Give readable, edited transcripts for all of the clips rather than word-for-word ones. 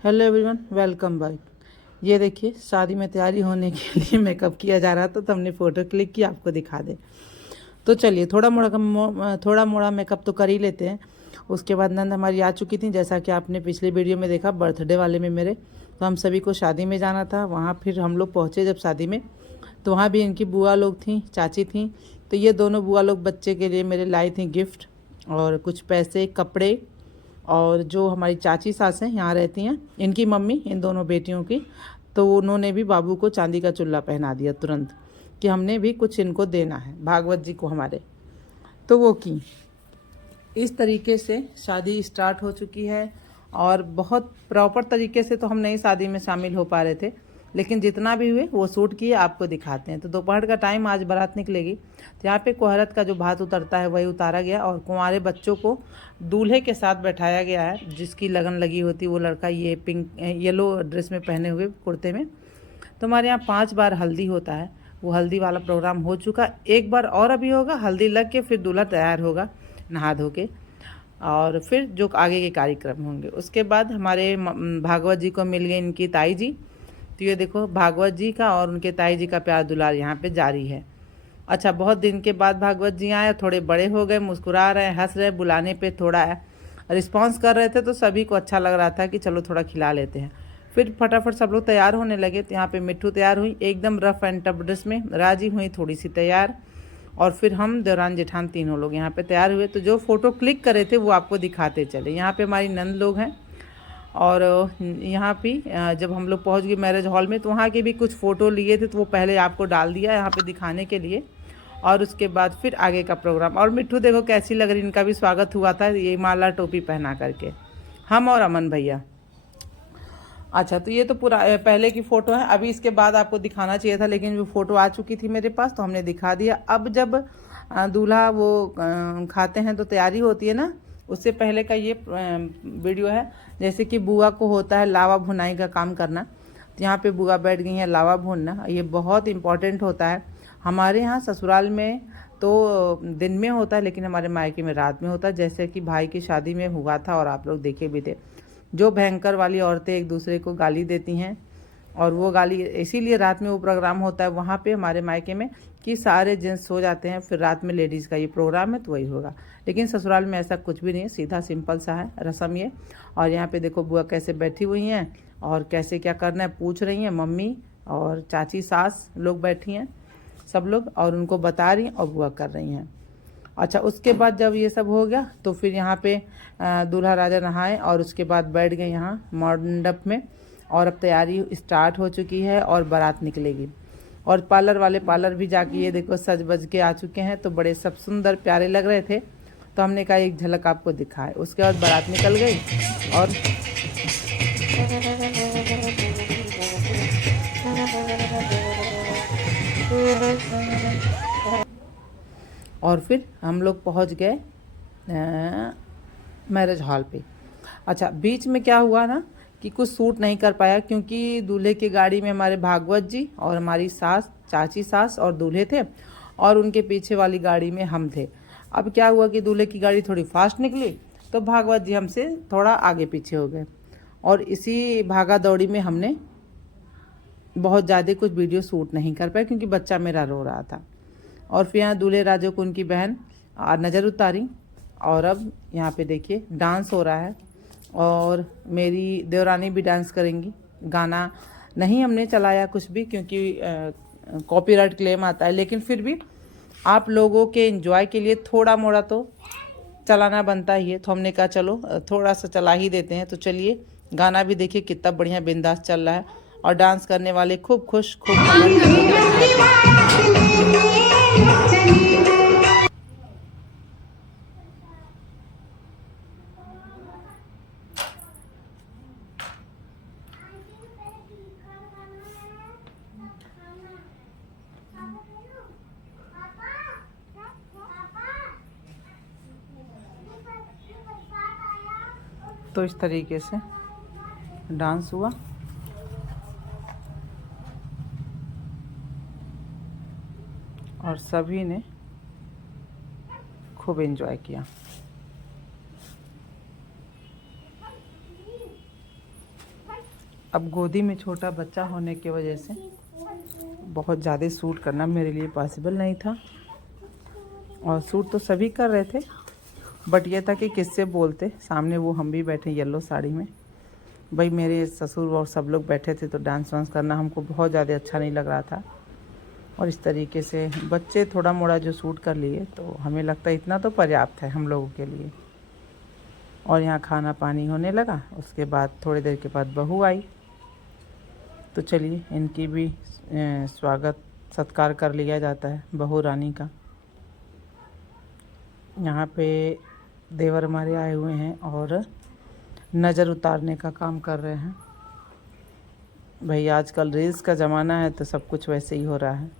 Hello everyone, welcome back. ये देखिए, शादी में तैयारी होने के लिए मेकअप किया जा रहा था तो हमने फ़ोटो क्लिक की, आपको दिखा दे। तो चलिए थोड़ा मोड़ा मेकअप तो कर ही लेते हैं। उसके बाद नंद हमारी आ चुकी थी, जैसा कि आपने पिछले वीडियो में देखा बर्थडे वाले में मेरे। तो हम सभी को शादी में जाना था। वहाँ फिर हम लोग पहुँचे जब शादी में, तो वहाँ भी इनकी बुआ लोग थी, चाची थी। तो ये दोनों बुआ लोग बच्चे के लिए मेरे लाई थी गिफ्ट और कुछ पैसे, कपड़े। और जो हमारी चाची सास हैं, यहाँ रहती हैं, इनकी मम्मी, इन दोनों बेटियों की, तो उन्होंने भी बाबू को चांदी का चूल्हा पहना दिया तुरंत, कि हमने भी कुछ इनको देना है भागवत जी को हमारे। तो वो की इस तरीके से शादी स्टार्ट हो चुकी है। और बहुत प्रॉपर तरीके से तो हम नहीं शादी में शामिल हो पा रहे थे, लेकिन जितना भी हुए वो शूट किए, आपको दिखाते हैं। तो दोपहर का टाइम, आज बारात निकलेगी, तो यहाँ पे कोहरत का जो भात उतरता है वही उतारा गया और कुंवारे बच्चों को दूल्हे के साथ बैठाया गया है। जिसकी लगन लगी होती वो लड़का ये पिंक येलो ड्रेस में पहने हुए कुर्ते में। तो हमारे यहाँ 5 बार हल्दी होता है। वो हल्दी वाला प्रोग्राम हो चुका, एक बार और अभी होगा, हल्दी लग के फिर दूल्हा तैयार होगा नहा धो के, और फिर जो आगे के कार्यक्रम होंगे। उसके बाद हमारे भागवत जी को मिल गई इनकी ताई जी। तो ये देखो, भागवत जी का और उनके ताई जी का प्यार दुलार यहाँ पे जारी है। अच्छा, बहुत दिन के बाद भागवत जी आए, थोड़े बड़े हो गए, मुस्कुरा रहे हैं, हंस रहे, बुलाने पे थोड़ा रिस्पॉन्स कर रहे थे, तो सभी को अच्छा लग रहा था कि चलो थोड़ा खिला लेते हैं। फिर फटाफट सब लोग तैयार होने लगे। तो यहाँ पे मिट्ठू तैयार हुई एकदम रफ एंड टफ ड्रेस में, राजी हुई थोड़ी सी तैयार, और फिर हम देवरान जेठान तीनों लोग यहाँ पे तैयार हुए। तो जो फ़ोटो क्लिक करे थे वो आपको दिखाते चले। यहाँ पे हमारी नंद लोग हैं। और यहाँ पे जब हम लोग पहुँच गए मैरिज हॉल में, तो वहाँ के भी कुछ फ़ोटो लिए थे, तो वो पहले आपको डाल दिया यहाँ पे दिखाने के लिए। और उसके बाद फिर आगे का प्रोग्राम। और मिट्ठू देखो कैसी लग रही, इनका भी स्वागत हुआ था ये माला टोपी पहना करके, हम और अमन भैया। अच्छा, तो ये तो पूरा पहले की फ़ोटो है। अभी इसके बाद आपको दिखाना चाहिए था, लेकिन वो फ़ोटो आ चुकी थी मेरे पास तो हमने दिखा दिया। अब जब दूल्हा वो खाते हैं तो तैयारी होती है ना, उससे पहले का ये वीडियो है। जैसे कि बुआ को होता है लावा भुनाई का काम करना, तो यहाँ पे बुआ बैठ गई हैं लावा भूनना। ये बहुत इम्पॉर्टेंट होता है। हमारे यहाँ ससुराल में तो दिन में होता है, लेकिन हमारे मायके में रात में होता है, जैसे कि भाई की शादी में हुआ था और आप लोग देखे भी थे। जो भयंकर वाली औरतें एक दूसरे को गाली देती हैं, और वो गाली इसीलिए रात में वो प्रोग्राम होता है वहाँ पे हमारे मायके में, कि सारे जेंट्स सो जाते हैं, फिर रात में लेडीज़ का ये प्रोग्राम है तो वही होगा। लेकिन ससुराल में ऐसा कुछ भी नहीं है, सीधा सिंपल सा है रस्म ये। और यहाँ पे देखो बुआ कैसे बैठी हुई हैं और कैसे क्या करना है पूछ रही हैं। मम्मी और चाची सास लोग बैठी हैं सब लोग, और उनको बता रही हैं और बुआ कर रही हैं। अच्छा, उसके बाद जब ये सब हो गया तो फिर यहाँ पे दूल्हा राजा नहाए और उसके बाद बैठ गए यहाँ मंडप में। और अब तैयारी स्टार्ट हो चुकी है और बारात निकलेगी। और पार्लर वाले पार्लर भी जाके ये देखो सज बज के आ चुके हैं, तो बड़े सब सुंदर प्यारे लग रहे थे। तो हमने कहा एक झलक आपको दिखाए। उसके बाद बारात निकल गई और फिर हम लोग पहुंच गए मैरिज हॉल पे। अच्छा, बीच में क्या हुआ ना कि कुछ सूट नहीं कर पाया, क्योंकि दूल्हे की गाड़ी में हमारे भागवत जी और हमारी सास, चाची सास और दूल्हे थे, और उनके पीछे वाली गाड़ी में हम थे। अब क्या हुआ कि दूल्हे की गाड़ी थोड़ी फास्ट निकली, तो भागवत जी हमसे थोड़ा आगे पीछे हो गए, और इसी भागा दौड़ी में हमने बहुत ज़्यादा कुछ वीडियो शूट नहीं कर पाए, क्योंकि बच्चा मेरा रो रहा था। और फिर यहाँ दूल्हे राजा को उनकी बहन नज़र उतारी। और अब यहाँ पे देखिए डांस हो रहा है, और मेरी देवरानी भी डांस करेंगी। गाना नहीं हमने चलाया कुछ भी, क्योंकि कॉपीराइट क्लेम आता है, लेकिन फिर भी आप लोगों के एंजॉय के लिए थोड़ा मोड़ा तो चलाना बनता ही है। तो हमने कहा चलो थोड़ा सा चला ही देते हैं। तो चलिए, गाना भी देखिए कितना बढ़िया बिंदास चल रहा है, और डांस करने वाले खूब खुश, खूब मगन, एकदम हैप्पी। तो इस तरीके से डांस हुआ, और सभी ने खूब एंजॉय किया। अब गोदी में छोटा बच्चा होने की वजह से बहुत ज़्यादा सूट करना मेरे लिए पॉसिबल नहीं था, और सूट तो सभी कर रहे थे, बट ये था कि किससे बोलते। सामने वो हम भी बैठे येलो साड़ी में, भाई मेरे ससुर और सब लोग बैठे थे, तो डांस वांस करना हमको बहुत ज़्यादा अच्छा नहीं लग रहा था। और इस तरीके से बच्चे थोड़ा मोड़ा जो सूट कर लिए, तो हमें लगता है इतना तो पर्याप्त है हम लोगों के लिए। और यहाँ खाना पानी होने लगा। उसके बाद थोड़ी देर के बाद बहू आई, तो चलिए इनकी भी स्वागत सत्कार कर लिया जाता है बहू रानी का। यहाँ पे देवर हमारे आए हुए हैं और नज़र उतारने का काम कर रहे हैं। भाई आजकल रील्स का ज़माना है, तो सब कुछ वैसे ही हो रहा है।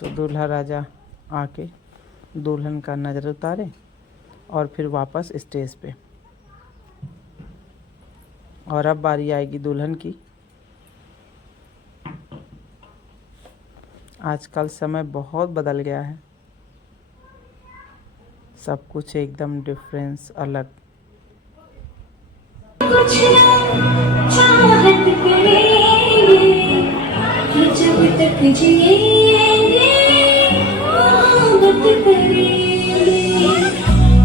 तो दूल्हा राजा आके दुल्हन का नज़र उतारे और फिर वापस स्टेज पे। और अब बारी आएगी दुल्हन की। आजकल समय बहुत बदल गया है, सब कुछ एकदम डिफरेंस अलग। कुछ चाहत करेंगे कि जब तक जिएंगे मोहब्बत करेंगे,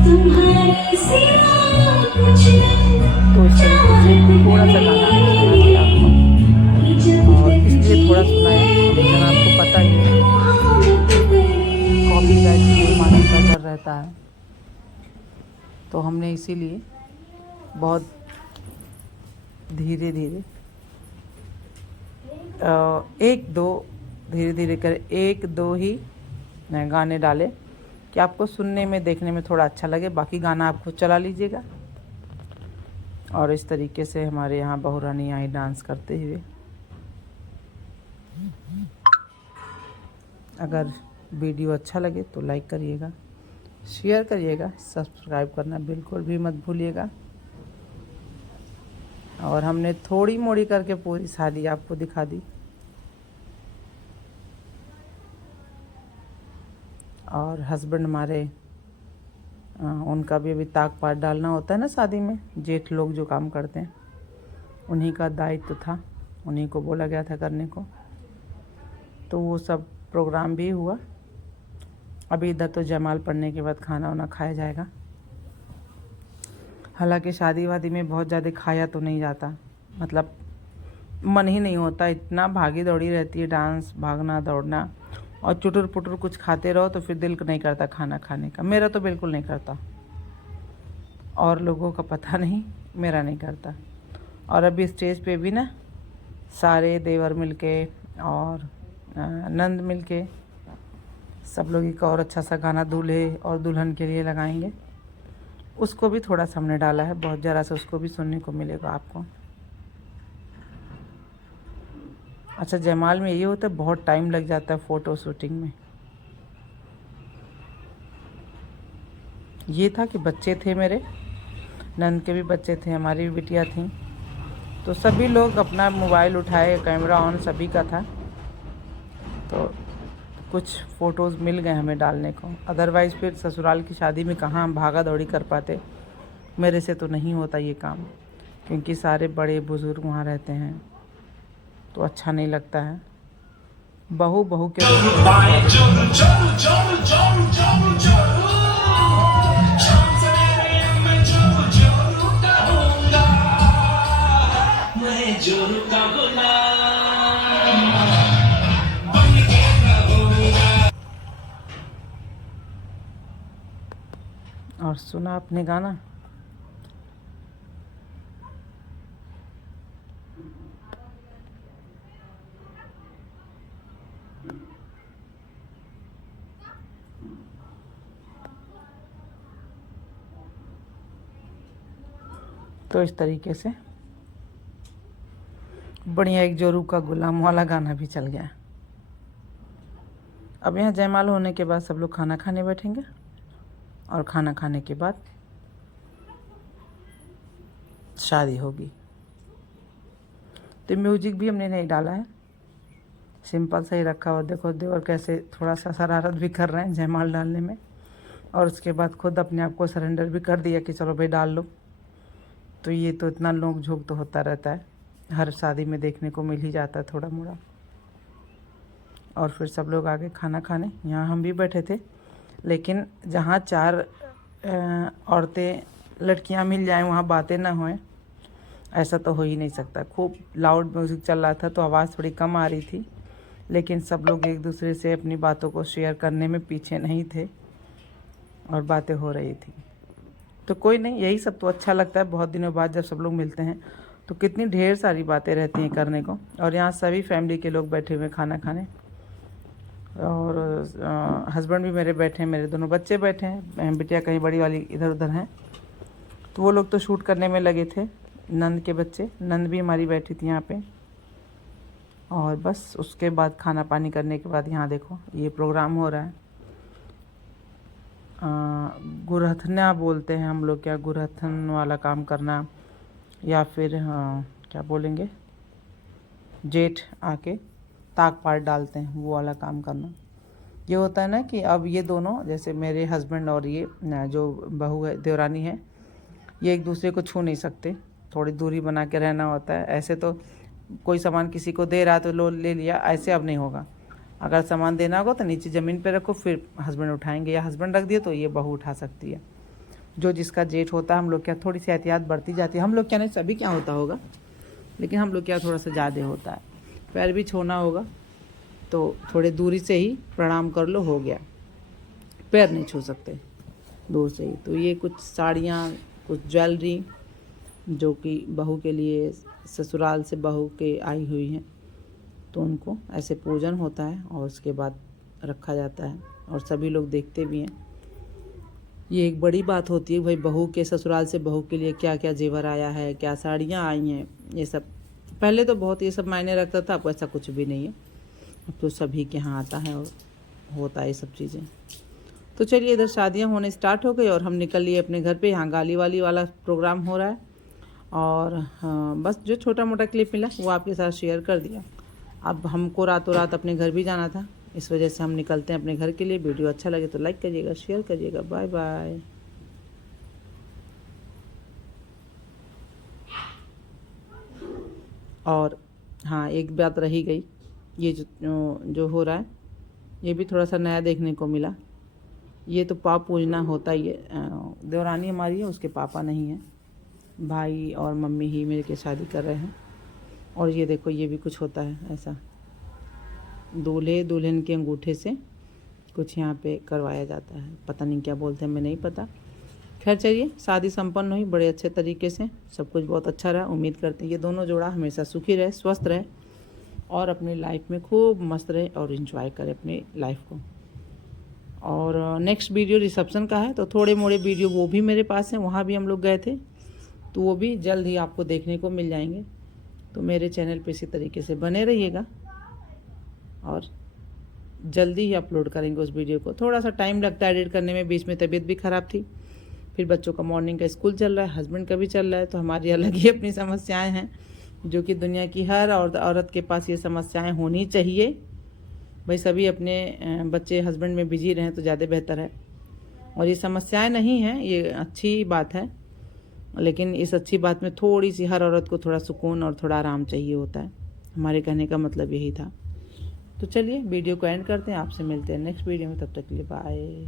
तुम्हारे सिवा कुछ तो इस तरीके से थोड़ा सा गाना सुना दिया आपको, और इसलिए थोड़ा सुनाया, रीज़न आपको पता ही है, कॉपीराइट जुर्माने का डर रहता है। तो हमने इसीलिए बहुत धीरे धीरे एक दो धीरे धीरे कर एक दो ही गाने डाले कि आपको सुनने में देखने में थोड़ा अच्छा लगे। बाकी गाना आप खुद चला लीजिएगा। और इस तरीके से हमारे यहाँ बहू रानी आई डांस करते हुए। अगर वीडियो अच्छा लगे तो लाइक करिएगा, शेयर करिएगा, सब्सक्राइब करना बिल्कुल भी मत भूलिएगा। और हमने थोड़ी मोड़ी करके पूरी शादी आपको दिखा दी। और हस्बैंड हमारे उनका भी अभी ताक पात डालना होता है ना शादी में, जेठ लोग जो काम करते हैं उन्हीं का दायित्व था, उन्हीं को बोला गया था करने को। तो वो सब प्रोग्राम भी हुआ। अभी इधर तो जयमाल पड़ने के बाद खाना वाना खाया जाएगा। हालांकि शादी वादी में बहुत ज़्यादा खाया तो नहीं जाता, मतलब मन ही नहीं होता, इतना भागी दौड़ी रहती है, डांस भागना दौड़ना, और चुटुर पुटुर कुछ खाते रहो तो फिर दिल नहीं करता खाना खाने का। मेरा तो बिल्कुल नहीं करता, और लोगों का पता नहीं, मेरा नहीं करता। और अभी स्टेज पे भी ना सारे देवर मिलके और नंद मिलके सब लोग एक और अच्छा सा गाना दूल्हे और दुल्हन के लिए लगाएंगे। उसको भी थोड़ा सा हमने डाला है, बहुत ज़रा सा उसको भी सुनने को मिलेगा आपको। अच्छा, जयमाल में ये होता है बहुत टाइम लग जाता है फ़ोटो शूटिंग में। ये था कि बच्चे थे मेरे, नंद के भी बच्चे थे, हमारी भी बिटिया थी, तो सभी लोग अपना मोबाइल उठाए, कैमरा ऑन सभी का था। तो कुछ फ़ोटोज़ मिल गए हमें डालने को। अदरवाइज़ फिर ससुराल की शादी में कहाँ हम भागा दौड़ी कर पाते। मेरे से तो नहीं होता ये काम, क्योंकि सारे बड़े बुज़ुर्ग वहाँ रहते हैं, तो अच्छा नहीं लगता है। बहू बहू के और सुना आपने गाना। तो इस तरीके से बढ़िया एक जोरू का गुलाम वाला गाना भी चल गया। अब यहाँ जयमाल होने के बाद सब लोग खाना खाने बैठेंगे, और खाना खाने के बाद शादी होगी। तो म्यूजिक भी हमने नहीं डाला है, सिंपल सा ही रखा हुआ। देखो देवर कैसे थोड़ा सा शरारत भी कर रहे हैं जयमाल डालने में, और उसके बाद खुद अपने आप को सरेंडर भी कर दिया कि चलो भाई डाल लो। तो ये तो इतना नोक झोंक तो होता रहता है, हर शादी में देखने को मिल ही जाता है थोड़ा मोड़ा। और फिर सब लोग आगे खाना खाने, यहाँ हम भी बैठे थे, लेकिन जहाँ 4 औरतें लड़कियाँ मिल जाएं वहाँ बातें ना होएं, ऐसा तो हो ही नहीं सकता। खूब लाउड म्यूज़िक चल रहा था तो आवाज़ थोड़ी कम आ रही थी, लेकिन सब लोग एक दूसरे से अपनी बातों को शेयर करने में पीछे नहीं थे और बातें हो रही थी। तो कोई नहीं, यही सब तो अच्छा लगता है। बहुत दिनों बाद जब सब लोग मिलते हैं तो कितनी ढेर सारी बातें रहती हैं करने को। और यहाँ सभी फैमिली के लोग बैठे हुए खाना खाने, और हस्बैंड भी मेरे बैठे हैं, मेरे दोनों बच्चे बैठे हैं, बिटिया कहीं बड़ी वाली इधर उधर हैं। तो वो लोग तो शूट करने में लगे थे, नंद के बच्चे, नंद भी हमारी बैठी थी यहाँ पे। और बस उसके बाद खाना पानी करने के बाद यहाँ देखो ये प्रोग्राम हो रहा है। गुरहथना बोलते हैं हम लोग, क्या गुरहथन वाला काम करना, या फिर क्या बोलेंगे, जेठ आके ताक पार डालते हैं वो वाला काम करना। ये होता है ना कि अब ये दोनों, जैसे मेरे हस्बैंड और ये जो बहू है, देवरानी है, ये एक दूसरे को छू नहीं सकते, थोड़ी दूरी बना के रहना होता है। ऐसे तो कोई सामान किसी को दे रहा तो लो ले लिया, ऐसे अब नहीं होगा। अगर सामान देना होगा तो नीचे ज़मीन पे रखो, फिर हस्बैंड उठाएंगे, या हस्बैंड रख दिए तो ये बहू उठा सकती है। जो जिसका जेठ होता है, हम लोग क्या थोड़ी सी एहतियात बढ़ती जाती है। हम लोग क्या नहीं, सभी क्या होता होगा, लेकिन हम लोग क्या थोड़ा सा ज़्यादा होता है। पैर भी छूना होगा तो थोड़े दूरी से ही प्रणाम कर लो, हो गया। पैर नहीं छू सकते दूर से ही। तो ये कुछ साड़ियाँ, कुछ ज्वेलरी जो कि बहू के लिए ससुराल से बहू के आई हुई हैं, तो उनको ऐसे पूजन होता है और उसके बाद रखा जाता है और सभी लोग देखते भी हैं। ये एक बड़ी बात होती है भाई, बहू के ससुराल से बहू के लिए क्या क्या जेवर आया है, क्या साड़ियाँ आई हैं, ये सब। पहले तो बहुत ये सब मायने रखता था, अब ऐसा कुछ भी नहीं है। अब तो सभी के यहाँ आता है और होता है ये सब चीज़ें। तो चलिए, इधर शादियाँ होने स्टार्ट हो गई और हम निकल लिए अपने घर पे। यहाँ गाली वाली वाला प्रोग्राम हो रहा है, और हाँ, बस जो छोटा मोटा क्लिप मिला वो आपके साथ शेयर कर दिया। अब हमको रातों रात अपने घर भी जाना था, इस वजह से हम निकलते हैं अपने घर के लिए। वीडियो अच्छा लगे तो लाइक करिएगा, शेयर करिएगा। Bye bye. और हाँ, एक बात रही गई, ये जो हो रहा है ये भी थोड़ा सा नया देखने को मिला। ये तो पाप पूजना होता ही है। देवरानी हमारी है, उसके पापा नहीं है, भाई और मम्मी ही मिल के शादी कर रहे हैं। और ये देखो, ये भी कुछ होता है ऐसा, दूल्हे दुल्हन के अंगूठे से कुछ यहाँ पे करवाया जाता है, पता नहीं क्या बोलते हैं, मैं नहीं पता। खैर चलिए, शादी संपन्न हुई बड़े अच्छे तरीके से, सब कुछ बहुत अच्छा रहा। उम्मीद करते हैं ये दोनों जोड़ा हमेशा सुखी रहे, स्वस्थ रहे और अपनी लाइफ में खूब मस्त रहे और इन्जॉय करे अपनी लाइफ को। और नेक्स्ट वीडियो रिसेप्शन का है, तो थोड़े मोड़े वीडियो वो भी मेरे पास हैं, वहाँ भी हम लोग गए थे, तो वो भी जल्द ही आपको देखने को मिल जाएंगे। तो मेरे चैनल पे इसी तरीके से बने रहिएगा और जल्दी ही अपलोड करेंगे उस वीडियो को। थोड़ा सा टाइम लगता है एडिट करने में, बीच में तबीयत भी ख़राब थी, फिर बच्चों का मॉर्निंग का स्कूल चल रहा है, हस्बैंड का भी चल रहा है, तो हमारी अलग ही अपनी समस्याएं हैं, जो कि दुनिया की हर औरत के पास ये समस्याएं होनी चाहिए। भाई सभी अपने बच्चे हस्बैंड में बिजी रहें तो ज़्यादा बेहतर है। और ये समस्याएं नहीं हैं, ये अच्छी बात है, लेकिन इस अच्छी बात में थोड़ी सी हर औरत को थोड़ा सुकून और थोड़ा आराम चाहिए होता है। हमारे कहने का मतलब यही था। तो चलिए वीडियो को एंड करते हैं, आपसे मिलते हैं नेक्स्ट वीडियो में, तब तक के लिए बाय।